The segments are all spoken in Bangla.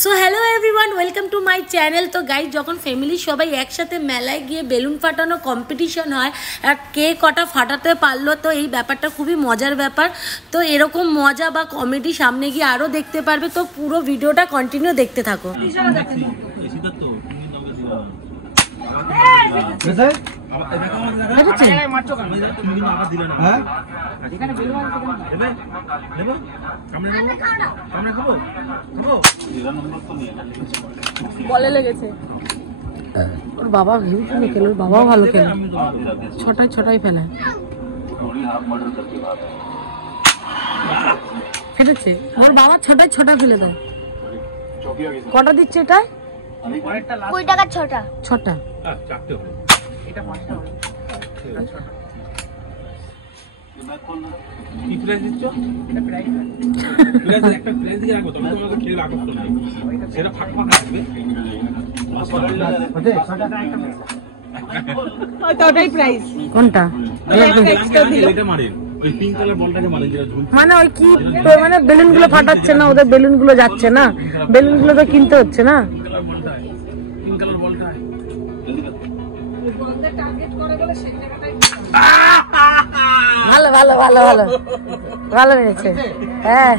So hello everyone, welcome to my channel. তো গাইজ, যখন ফ্যামিলি সবাই একসাথে মেলায় গিয়ে বেলুন ফাটানো কম্পিটিশন হয় আর কে কটা ফাটাতে পারলো, তো এই ব্যাপারটা খুবই মজার ব্যাপার। তো এরকম মজা বা কমেডি সামনে গিয়ে আরও দেখতে পারবে, তো পুরো ভিডিওটা কন্টিনিউ দেখতে থাকো। বলে লেগেছে ওর বাবা হেভি ফেলে খেলে, ওর বাবাও ভালো খেলে, ছটায় ফেলে ফেলেছে। ওর বাবা ছটায় ফেলে দেয়। কটা দিচ্ছে এটা? 20 টাকা ছটা। কোনটা মানে ওই কি মানে বেলুন গুলো ফাটাচ্ছে না, ওদের বেলুন গুলো যাচ্ছে না, বেলুন গুলো তো কিনতে হচ্ছে না। ভালো ভালো ভালো ভালো ভালো হয়েছে। হ্যাঁ,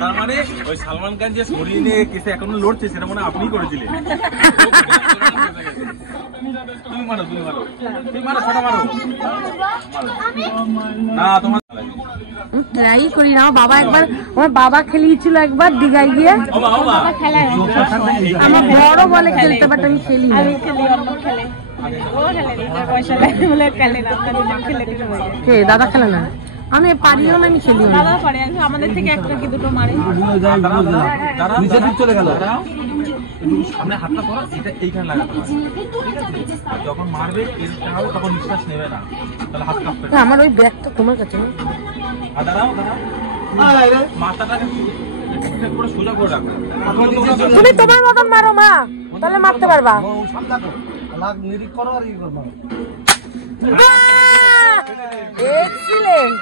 তার মানে ওই সালমান খান যে সরিয়ে নিয়ে কেসে এখনো লড়ছে, সেটা মনে আপনি করেছিলেন। তুমি মারো সেটা মারো না, তোমার ট্রাই করি না। আমার বাবা খেলিয়েছিল একবার দিঘায় গিয়ে। আমার বড় বলে খেলতে, বাট আমি খেলি না। দাদা খেলে না, আমি পারিও না, আমি খেলিও না। আমাদের থেকে একটা কি দুটো মারে। চলে গেল সামনে হাতটা করো, এটা এইখানে লাগাতে হবে। যখন মারবে তখন নিঃশ্বাস নেবে না, তাহলে হাত কাঁপবে। আমার ওই ব্যাগটা তোমার কাছে না। দাঁড়াও মাথাটাকে পুরো সোজা করে রাখো। তুমি তোমার মতন মারো মা, তাহলে মারতে পারবা। এক্সিলেন্ট।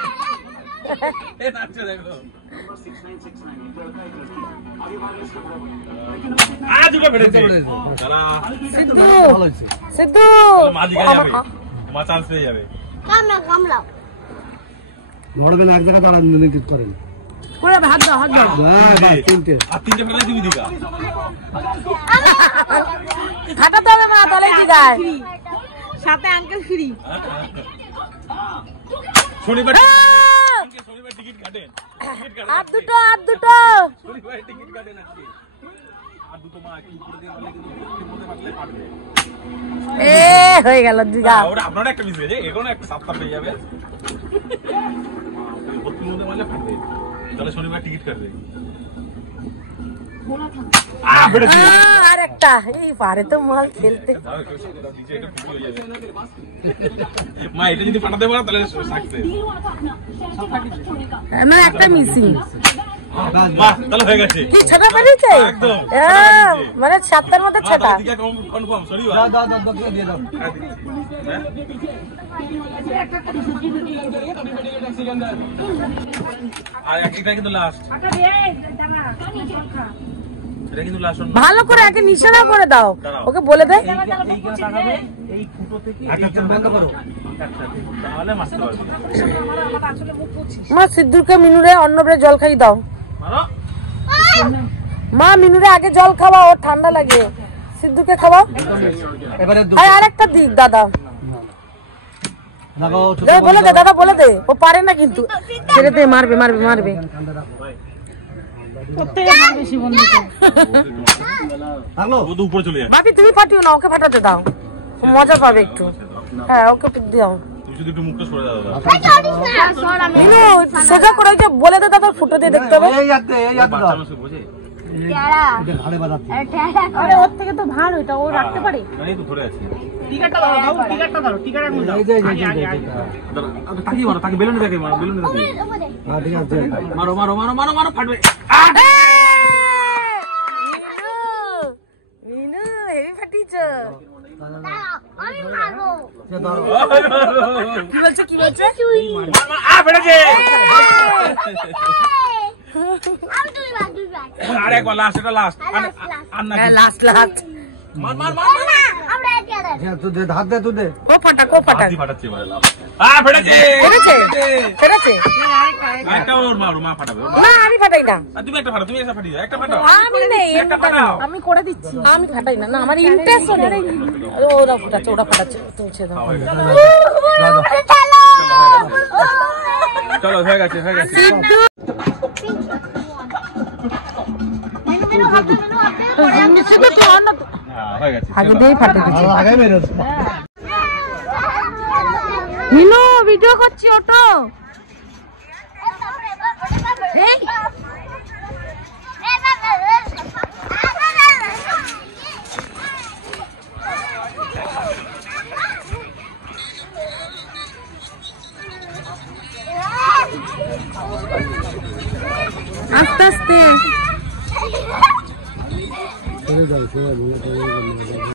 সিদ্ধু মা চান্স পেয়ে যাবে। ধরবেন এক জায়গা দাঁড়ান, ঠিক করেন করে হাত দাও, হাত দাও। তিনটে ফেলে দিবি দিঘা হাঁটাতে হবে মা, তাহলে দিঘায় সাথে আঙ্কেল ফ্রি। শনিবার টিকিট কাটেন, হাত দুটো শনিবার টিকিট কাটেন আজকে। আর দুটো মা কি করে দিয়ে বলে কিন্তু বলতে পারলে পারবে। হয়ে গেল দিঘা। ওটা আপনার একটা মিস হয়েছে, এখনো একটা সাতটা পেয়ে যাবে। ভর্তির মধ্যে মারলে পারবে, তাহলে শনিবার টিকিট কাটবে। আর একটা এই পারে তো মাল খেলতে। মা এটা যদি ফাটাতে পারো তাহলে সাকসেস। না, একটা মিসিং। মা তাহলে হয়ে গেছে। কি ছটা পেরেছে? একদম মানে 7টার মধ্যে 6টা। দিঘা কনফার্ম। সরি দাও দিয়ে দাও। আর একটা কিন্তু লাস্ট। ভালো করে আগে নিশানা করে দাও, ওকে বলে দে। এই ফুটো থেকে বন্ধ করো, তাহলে মারতে পারবে। মা সিদ্ধুকে মিনুরে অন্নপ্রে জল খাই দাও। মা মিনুরে আগে জল খাওয়া, ওর ঠান্ডা লাগে। সিদ্ধুকে খাওয়াও। আরেকটা দিক দাদা, বলে দে দাদা, বলে দে। ও পারে না কিন্তু, ছেড়ে দে, মারবে। ভাবি তুমি ফাটিও না, ওকে ফাটাতে দাও, মজা পাবে একটু। হ্যাঁ, ওকে দাও। সোজা করে বলে দে দাদা, ফুটো দিয়ে দেখতে হবে। আরে ওর থেকে তো ভালো এটা, ও রাখতে পারে। কি বলছে? আর একবার লাস্ট, এটা লাস্ট। আর না লাস্ট লাস্ট মার মার মার। হ্যাঁ তুই দে, হাত দে তুই দে। ও ফাটাক ও ফাটাক হাতি ফাটাচ্ছে এবারে লাভ। ফেটেছে ফেটেছে ফেটেছে একটা ওর মারো, মা ফাটাবে। না আমি ফাটাই না আর তুমি একটা ফাটাও, তুমি একটা ফাটিয়ে দাও, একটা ফাটাও। আমি নেই একটা ফাটাও। আমি করে দিচ্ছি। আমি ফাটাই না, না আমার ইন্টারেস্ট নেই। আরে ওরা ফাটাচ্ছে, ওরা ফাটাচ্ছে, তুলছে দাও। চলো হয়ে গেছে, হয়ে গেছে। হ্যাঁ হয়ে গেছে। আগে দিয়ে ফাটে দিচ্ছি। আগে বেরোস। মিনু ভিডিও করছি, ওটো। এই আস্তে আস্তে ছেড়ে দাও, ছেড়ে দাও।